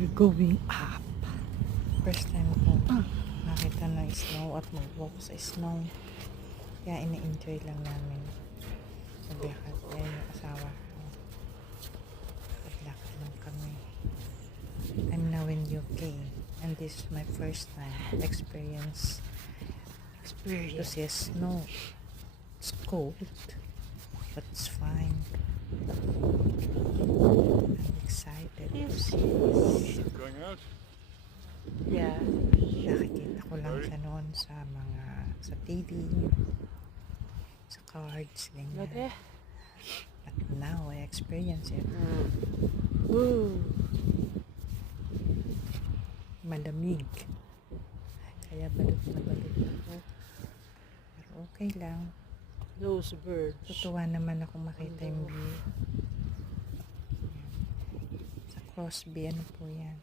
We're going up. First time ko nakita ng snow at mag-walk sa snow. Kaya ina-enjoy lang namin. Sabi ka, yan yung asawa ko. Paglakad lang kami. I'm now in UK. And this is my first time experience to see snow. It's cold, but it's fine. I'm excited to see this. Going out? Yeah. Nakikita ko lang siya noon sa TV, sa cards, ganyan. But now I experience it. Malamig. Kaya balot na balot ako. Pero okay lang. Those birds. Tutuwa naman ako makita yung view. Sa Crosby, ano po yan?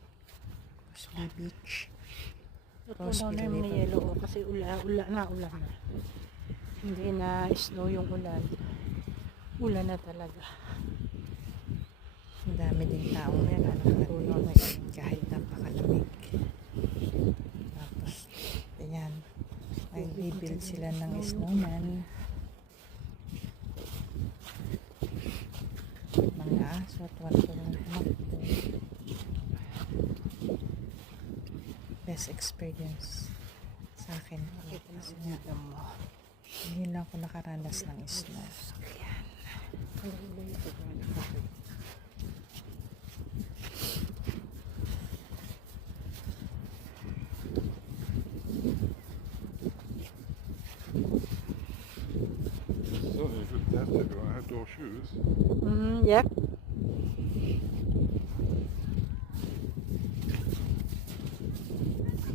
Crosby Beach. Natunaw na yung may yellow kasi ulan na. Hindi na snow yung ulan. Ulan na talaga. Ang dami din taong naglalakad kahit napakalamig. Tapos, ganyan. Nag-build sila ng snowman. Mga aso at watong tumakbo. Best experience sa akin. Kasi nga, hindi lang ako nakaranas ng snow. Ayan. So you should have to go outdoor shoes. Yep.